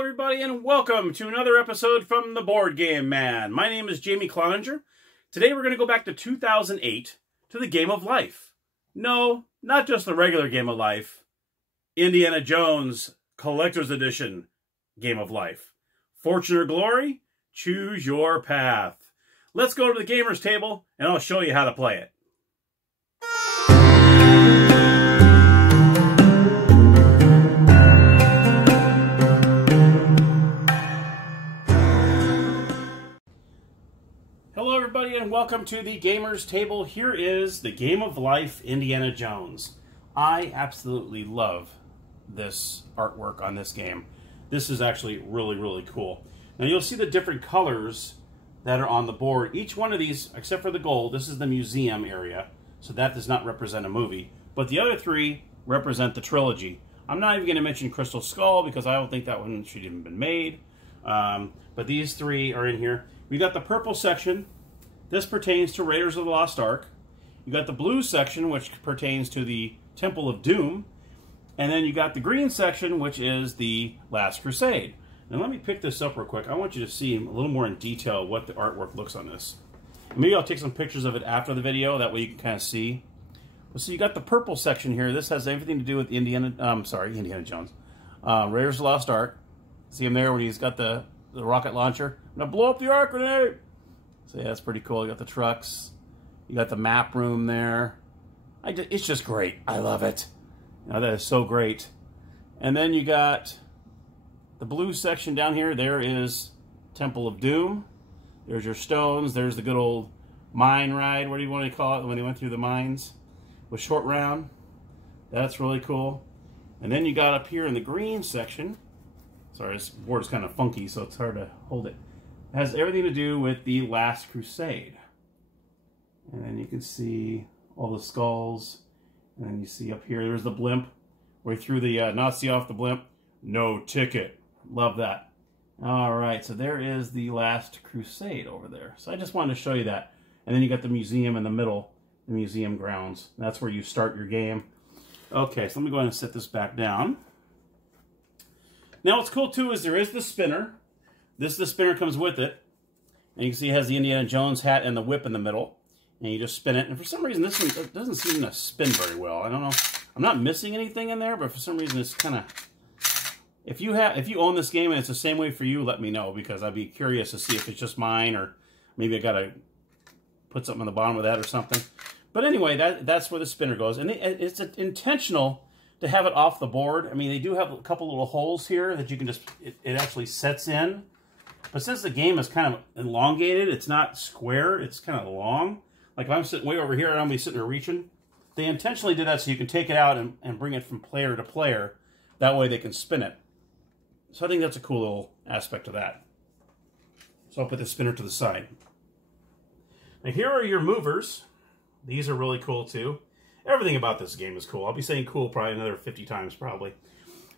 everybody, and welcome to another episode from the Board Game Man. My name is Jamie Cloninger. Today we're going to go back to 2008 to the Game of Life. No, not just the regular Game of Life. Indiana Jones Collector's Edition Game of Life. Fortune or glory? Choose your path. Let's go to the gamer's table, and I'll show you how to play it. Hello everybody and welcome to the Gamer's Table. Here is the Game of Life Indiana Jones. I absolutely love this artwork on this game. This is actually really cool. Now you'll see the different colors that are on the board. Each one of these, except for the gold, this is the museum area, so that does not represent a movie. But the other three represent the trilogy. I'm not even going to mention Crystal Skull because I don't think that one should even been made. But these three are in here. We got the purple section. This pertains to Raiders of the Lost Ark. You got the blue section, which pertains to the Temple of Doom. And then you got the green section, which is the Last Crusade. Now let me pick this up real quick. I want you to see a little more in detail what the artwork looks on this. Maybe I'll take some pictures of it after the video. That way you can kind of see. So you got the purple section here. This has everything to do with Indiana Jones. Raiders of the Lost Ark. See him there when he's got the rocket launcher. I'm gonna blow up the ark grenade. So yeah, that's pretty cool. You got the trucks. You got the map room there. It's just great. I love it. That is so great. And then you got the blue section down here. There is Temple of Doom. There's your stones. There's the good old mine ride. What do you want to call it when he went through the mines with Short Round? That's really cool. And then you got up here in the green section. Sorry, this board is kind of funky, so it's hard to hold it. It has everything to do with the Last Crusade. And then you can see all the skulls. And then you see up here, there's the blimp. Where he threw the Nazi off the blimp. No ticket. Love that. All right, so there is the Last Crusade over there. So I just wanted to show you that. And then you got the museum in the middle, the museum grounds. That's where you start your game. Okay, so let me go ahead and set this back down. Now what's cool too is there is the spinner. The spinner comes with it. And you can see it has the Indiana Jones hat and the whip in the middle. And you just spin it. And for some reason this one doesn't seem to spin very well. I don't know. I'm not missing anything in there, but for some reason it's kind of... If you own this game and it's the same way for you, let me know. Because I'd be curious to see if it's just mine or maybe I got to put something on the bottom of that or something. But anyway, that's where the spinner goes. And it's intentional to have it off the board. I mean, they do have a couple little holes here that you can just... It actually sets in. But since the game is kind of elongated, it's not square, it's kind of long. Like if I'm sitting way over here, I'm going to be sitting there reaching. They intentionally did that so you can take it out and bring it from player to player. That way they can spin it. So I think that's a cool little aspect of that. So I'll put the spinner to the side. Now here are your movers. These are really cool too. Everything about this game is cool. I'll be saying cool probably another 50 times probably.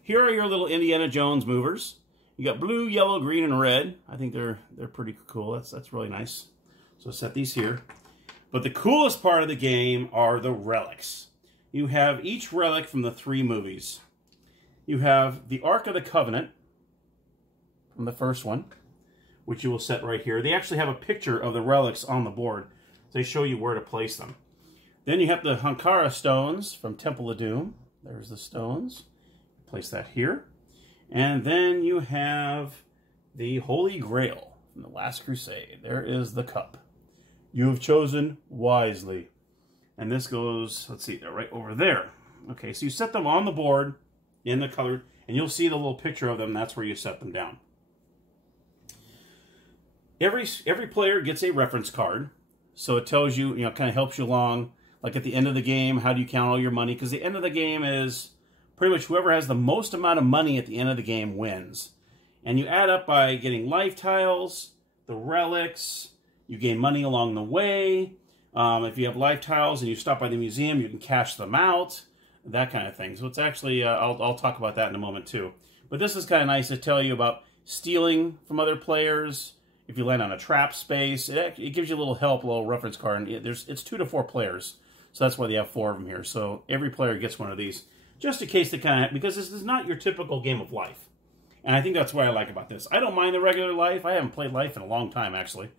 Here are your little Indiana Jones movers. You got blue, yellow, green, and red. I think they're pretty cool. That's really nice. So set these here. But the coolest part of the game are the relics. You have each relic from the 3 movies. You have the Ark of the Covenant from the first one, which you will set right here. They actually have a picture of the relics on the board. They show you where to place them. Then you have the Ankara stones from Temple of Doom. There's the stones. Place that here. And then you have the Holy Grail from the Last Crusade. There is the cup. You have chosen wisely. And this goes, let's see, they're right over there. Okay, so you set them on the board in the color, and you'll see the little picture of them. That's where you set them down. Every player gets a reference card. So it tells you, kind of helps you along. Like at the end of the game, how do you count all your money? Because the end of the game is pretty much whoever has the most amount of money at the end of the game wins. And you add up by getting life tiles, the relics, you gain money along the way. If you have life tiles and you stop by the museum, you can cash them out, that kind of thing. So it's actually, I'll talk about that in a moment too. But this is kind of nice to tell you about stealing from other players. If you land on a trap space, it gives you a little help, a little reference card. And it's 2 to 4 players. So that's why they have 4 of them here. So every player gets one of these. Just in case they because this is not your typical Game of Life. And I think that's what I like about this. I don't mind the regular Life. I haven't played Life in a long time, actually.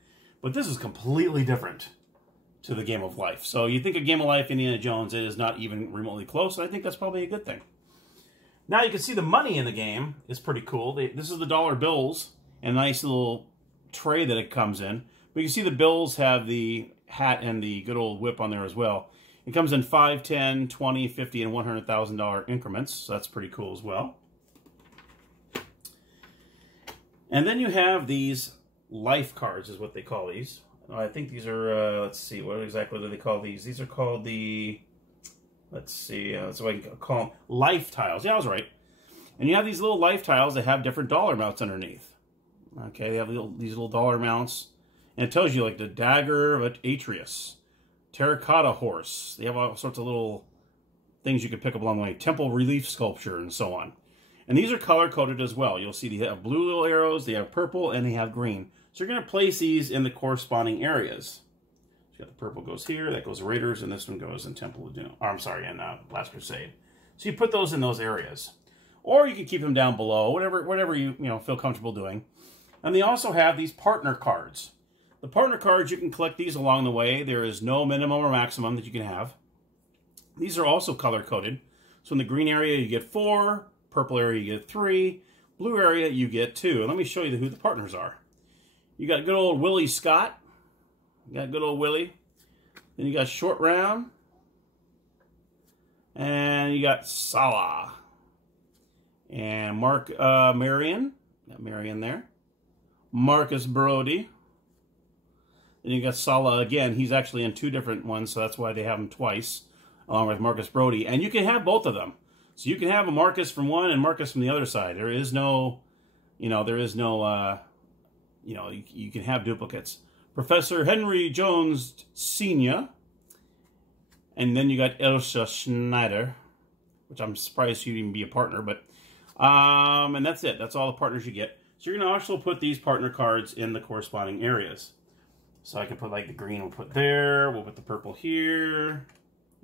But this is completely different to the Game of Life. So you think a Game of Life, Indiana Jones, it is not even remotely close. And I think that's probably a good thing. Now you can see the money in the game is pretty cool. This is the dollar bills and a nice little tray that it comes in. But you can see the bills have the hat and the good old whip on there as well. It comes in $5, $10, $20, $50, and $100,000 increments. So that's pretty cool as well. And then you have these life cards is what they call these. I think these are, let's see, what exactly do they call these? These are called the, let's see, so I can call them life tiles. Yeah, I was right. And you have these little life tiles that have different dollar amounts underneath. Okay, they have these little dollar amounts. And it tells you like the Dagger of Atreus, Terracotta Horse. They have all sorts of little things you can pick up along the way. Temple Relief Sculpture and so on. And these are color-coded as well. You'll see they have blue little arrows, they have purple, and they have green. So you're going to place these in the corresponding areas. So you got the purple goes here, that goes Raiders, and this one goes in Temple of Doom. Or, I'm sorry, in Last Crusade. So you put those in those areas. Or you can keep them down below, whatever you feel comfortable doing. And they also have these partner cards. The partner cards, you can collect these along the way. There is no minimum or maximum that you can have. These are also color-coded. So in the green area, you get 4. Purple area, you get 3. Blue area, you get 2. And let me show you who the partners are. You got good old Willie Scott. You got good old Willie. Then you got Short Round. And you got Salah. And Mark Marion. Got Marion there. Marcus Brody. Then you got Salah again. He's actually in 2 different ones, so that's why they have him twice, along with Marcus Brody. And you can have both of them. So you can have a Marcus from one and Marcus from the other side. There is no, you can have duplicates. Professor Henry Jones Sr. And then you got Elsa Schneider, which I'm surprised she'd even be a partner, but, and that's it. That's all the partners you get. So you're going to also put these partner cards in the corresponding areas. So I can put like the green, we'll put there, we'll put the purple here.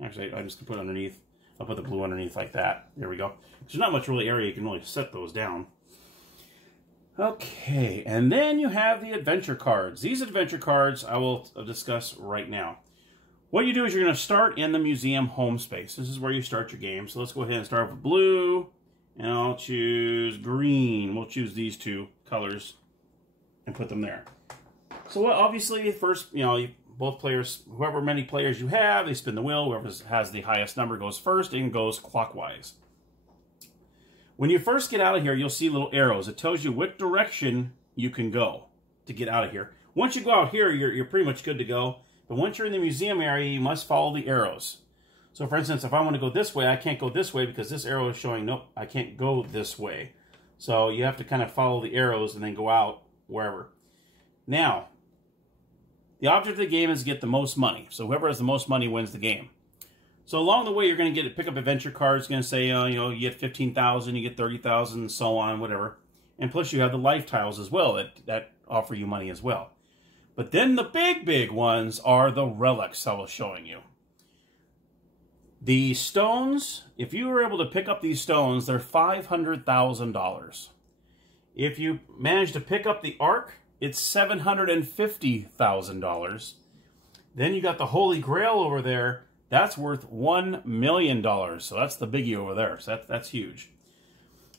Actually, I'm just going to put underneath. I'll put the blue underneath like that. There we go. There's not much really area you can really set those down. Okay, and then you have the adventure cards. These adventure cards I will discuss right now. What you do is you're going to start in the museum home space. This is where you start your game. So let's go ahead and start with blue. And I'll choose green. We'll choose these 2 colors and put them there. So obviously, first, both players, however many players you have, they spin the wheel. Whoever has the highest number goes first and goes clockwise. When you first get out of here, you'll see little arrows. It tells you what direction you can go to get out of here. Once you go out here, you're pretty much good to go. But once you're in the museum area, you must follow the arrows. So for instance, if I want to go this way, I can't go this way because this arrow is showing, nope, I can't go this way. So you have to kind of follow the arrows and then go out wherever. Now, the object of the game is to get the most money. So whoever has the most money wins the game. So along the way, you're going to pick up adventure cards. It's going to say, you get 15,000, you get 30,000, and so on, whatever. And plus you have the life tiles as well that offer you money as well. But then the big ones are the relics I was showing you. The stones, if you were able to pick up these stones, they're $500,000. If you manage to pick up the Ark, it's $750,000. Then you got the Holy Grail over there. That's worth $1 million. So that's the biggie over there. So that's huge.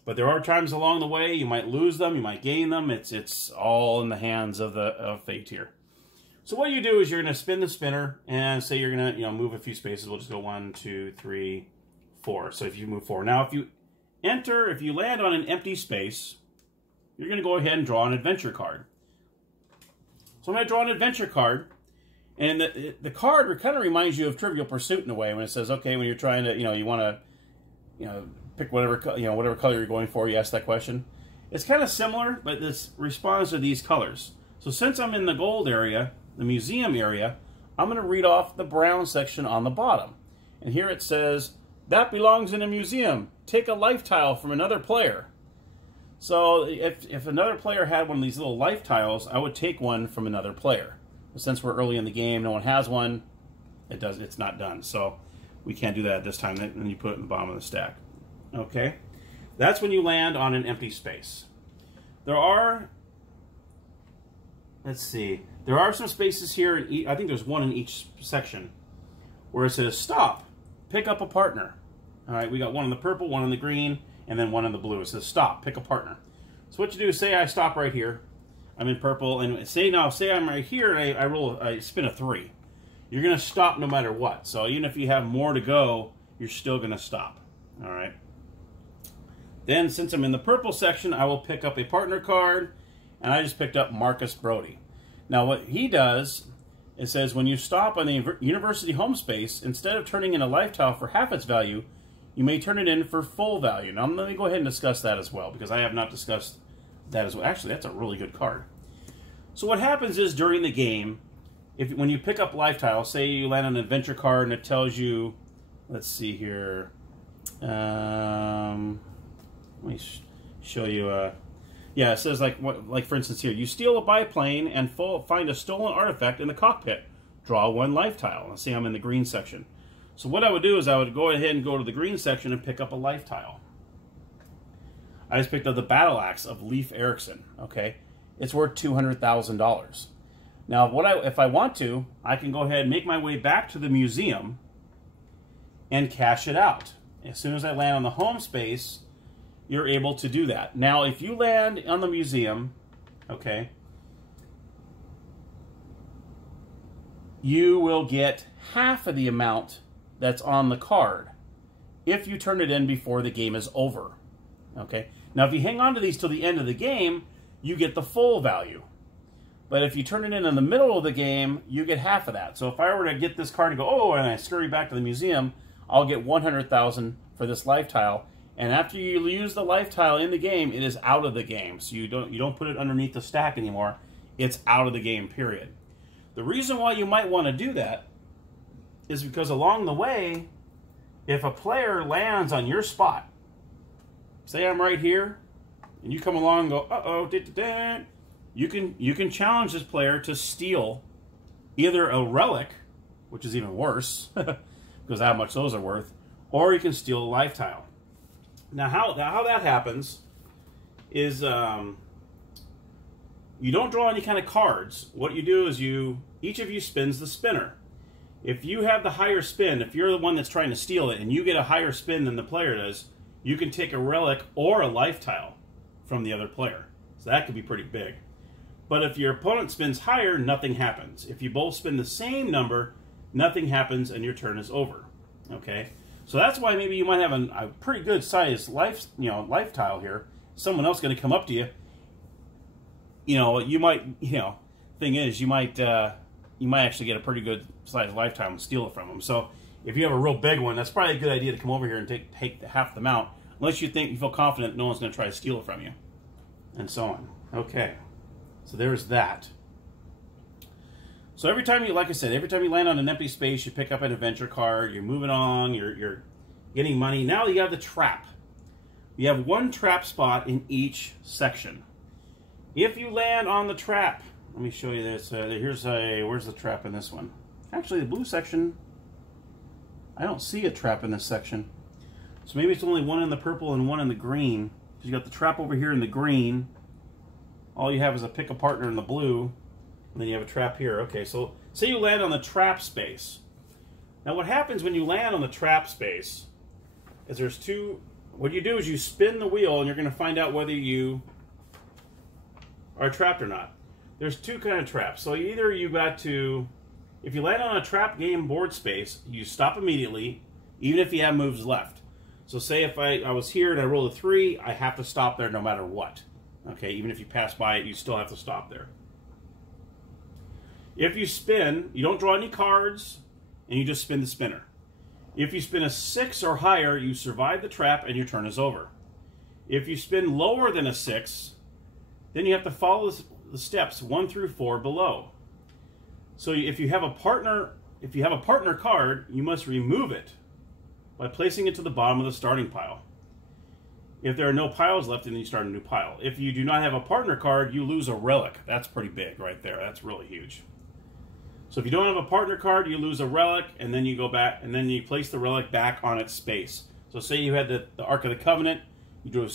But there are times along the way you might lose them, you might gain them. It's all in the hands of fate here. So what you do is you're going to spin the spinner and say you're going to move a few spaces. We'll just go 1, 2, 3, 4. So if you move 4. Now if you land on an empty space, you're going to go ahead and draw an adventure card. So I'm going to draw an adventure card, and the card kind of reminds you of Trivial Pursuit in a way when it says, okay, when you're trying to, you want to, pick whatever color you're going for, you ask that question. It's kind of similar, but this responds to these colors. So since I'm in the gold area, the museum area, I'm going to read off the brown section on the bottom. And here it says, that belongs in a museum. Take a life tile from another player. So if another player had one of these little life tiles, I would take one from another player. But since we're early in the game, no one has one, it's not done. So we can't do that at this time. Then you put it in the bottom of the stack. Okay? That's when you land on an empty space. There are, let's see, there are some spaces here, I think there's one in each section, where it says stop, pick up a partner. All right, we got one in the purple, one in the green, and then one in the blue. It says stop, pick a partner. So what you do is say I stop right here, I'm in purple, and say I'm right here and I spin a 3. You're going to stop no matter what. So even if you have more to go, you're still going to stop. All right. Then since I'm in the purple section, I will pick up a partner card, and I just picked up Marcus Brody. Now what he does, it says when you stop on the university home space, instead of turning in a life tile for half its value, you may turn it in for full value. Now let me go ahead and discuss that as well, because I have not discussed that as well. Actually, that's a really good card. So what happens is during the game, when you pick up life tiles, say you land on an adventure card and it tells you, let's see here, let me show you. Yeah, it says like for instance here, you steal a biplane and find a stolen artifact in the cockpit. Draw 1 life tile. Let's see, I'm in the green section. So what I would do is I would go ahead and go to the green section and pick up a life tile. I just picked up the Battle Axe of Leif Erikson. Okay, it's worth $200,000. Now, if I want to, I can go ahead and make my way back to the museum and cash it out. As soon as I land on the home space, you're able to do that. Now, if you land on the museum, okay, you will get half of the amount that's on the card if you turn it in before the game is over. Okay. Now, if you hang on to these till the end of the game, you get the full value. But if you turn it in the middle of the game, you get half of that. So if I were to get this card and go, oh, and I scurry back to the museum, I'll get $100,000 for this life tile. And after you use the life tile in the game, it is out of the game. So you don't put it underneath the stack anymore. It's out of the game, period. The reason why you might want to do that is because along the way, if a player lands on your spot, say I'm right here, and you come along and go, uh-oh, you can challenge this player to steal either a relic, which is even worse, because how much those are worth, or you can steal a life tile. Now, how that happens is you don't draw any kind of cards. What you do is each of you spins the spinner. If you have the higher spin, if you're the one that's trying to steal it, and you get a higher spin than the player does, you can take a relic or a life tile from the other player. So that could be pretty big. But if your opponent spins higher, nothing happens. If you both spin the same number, nothing happens and your turn is over. Okay? So that's why maybe you might have a pretty good sized life tile here. Someone else going to come up to you. You might, thing is, you might actually get a pretty good sized life tile and steal it from them. So if you have a real big one, that's probably a good idea to come over here and take half the amount, unless you feel confident no one's going to try to steal it from you, and so on. Okay, so there's that. So every time you land on an empty space, you pick up an adventure card, you're moving on, you're getting money. Now you have the trap. You have 1 trap spot in each section. If you land on the trap, let me show you this. Where's the trap in this one? Actually, the blue section, I don't see a trap in this section. So maybe it's only 1 in the purple and 1 in the green. You got the trap over here in the green. All you have is a pick a partner in the blue. And then you have a trap here. Okay, so say you land on the trap space. Now what happens when you land on the trap space is what you do is you spin the wheel and you're going to find out whether you are trapped or not. There's 2 kind of traps. So either if you land on a trap game board space, you stop immediately, even if you have moves left. So say if I was here and I rolled a 3, I have to stop there no matter what. Okay, even if you pass by it, you still have to stop there. If you spin, you don't draw any cards, and you just spin the spinner. If you spin a 6 or higher, you survive the trap and your turn is over. If you spin lower than a 6, then you have to follow the steps 1 through 4 below. So if you have a partner card, you must remove it by placing it to the bottom of the starting pile. If there are no piles left, then you start a new pile. If you do not have a partner card, you lose a relic. That's pretty big right there. That's really huge. So if you don't have a partner card, you lose a relic, and then you go back, and then you place the relic back on its space. So say you had the Ark of the Covenant, you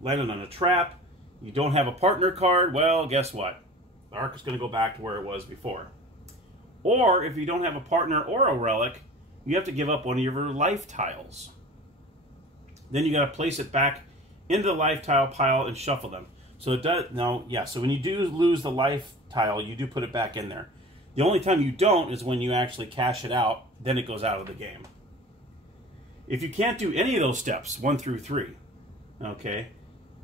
landed on a trap, You don't have a partner card, well, guess what? The arc is going to go back to where it was before. Or if you don't have a partner or a relic, you have to give up one of your life tiles. Then you got to place it back into the life tile pile and shuffle them. So it does so when you do lose the life tile, you do put it back in there. The only time you don't is when you actually cash it out, then it goes out of the game. If you can't do any of those steps, 1 through 3, okay?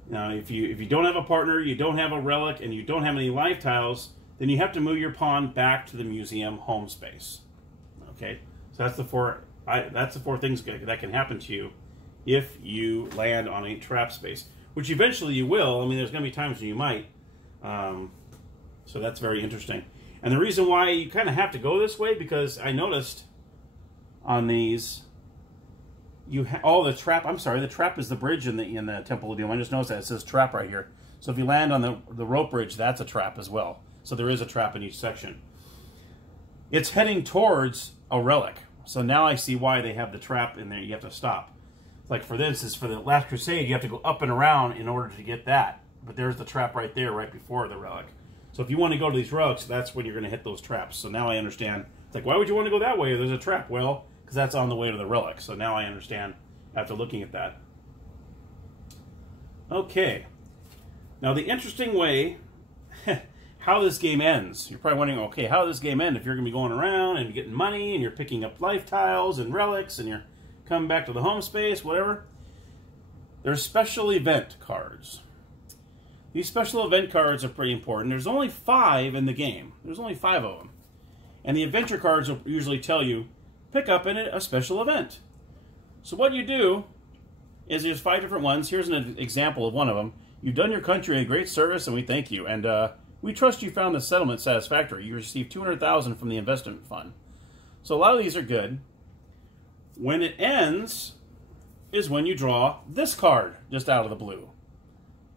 Now, if you don't have a partner, you don't have a relic, and you don't have any life tiles, then you have to move your pawn back to the museum home space. Okay, so that's the four things that can happen to you if you land on a trap space, which eventually you will. I mean, there's going to be times when you might. So that's very interesting. And the reason why you kind of have to go this way, because I noticed on these, the trap. I'm sorry, the trap is the bridge in the Temple of Doom. I just noticed that it says trap right here. So if you land on the rope bridge, that's a trap as well. So there is a trap in each section. It's heading towards a relic. So now I see why they have the trap in there. You have to stop. Like for instance, for the Last Crusade, you have to go up and around in order to get that. But there's the trap right there, right before the relic. So if you want to go to these relics, that's when you're going to hit those traps. So now I understand. It's like, why would you want to go that way if there's a trap? Well, because that's on the way to the relic. So now I understand after looking at that. Okay. Now the interesting way how this game ends. You're probably wondering, okay, how does this game end if you're going to be going around and getting money and you're picking up life tiles and relics and you're coming back to the home space, whatever. There's special event cards. These special event cards are pretty important. There's only 5 in the game. There's only 5 of them. And the adventure cards will usually tell you, pick up in it a special event. So what you do is there's 5 different ones. Here's an example of one of them. You've done your country a great service and we thank you. And we trust you found the settlement satisfactory. You received $200,000 from the investment fund. So a lot of these are good. When it ends is when you draw this card just out of the blue.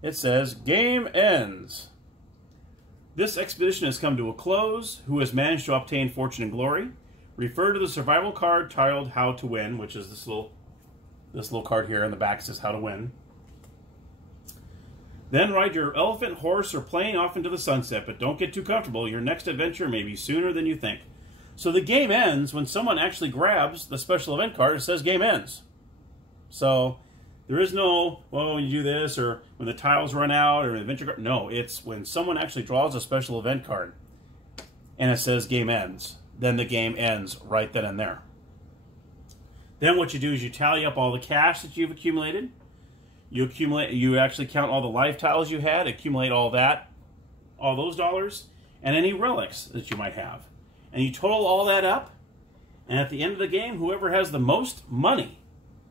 It says, game ends. This expedition has come to a close. Who has managed to obtain fortune and glory? Refer to the survival card titled How to Win, which is this little card here in the back says How to Win. Then ride your elephant, horse, or plane off into the sunset, but don't get too comfortable. Your next adventure may be sooner than you think. So the game ends when someone actually grabs the special event card. It says game ends. So there is no, well, when you do this, or when the tiles run out, or an adventure card. No, it's when someone actually draws a special event card and it says game ends. Then the game ends right then and there. Then what you do is you tally up all the cash that you've accumulated. You actually count all the life tiles you had, accumulate all those dollars, and any relics that you might have. And you total all that up, and at the end of the game, whoever has the most money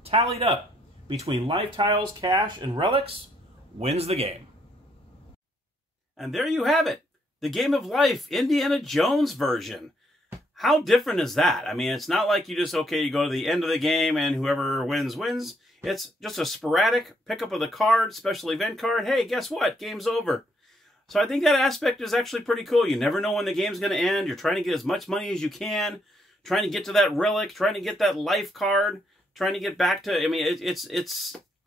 tallied up between life tiles, cash, and relics wins the game. And there you have it. The Game of Life Indiana Jones version. How different is that? I mean, it's not like you just, okay, you go to the end of the game and whoever wins, wins. It's just a sporadic pickup of the card, special event card. Hey, guess what? Game's over. So I think that aspect is actually pretty cool. You never know when the game's going to end. You're trying to get as much money as you can, trying to get to that relic, trying to get that life card, trying to get back to, I mean,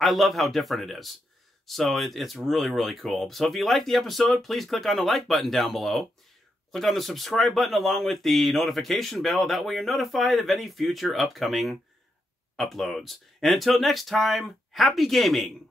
I love how different it is. So it's really, really cool. So if you like the episode, please click on the like button down below. Click on the subscribe button along with the notification bell. That way you're notified of any future upcoming uploads. And until next time, happy gaming!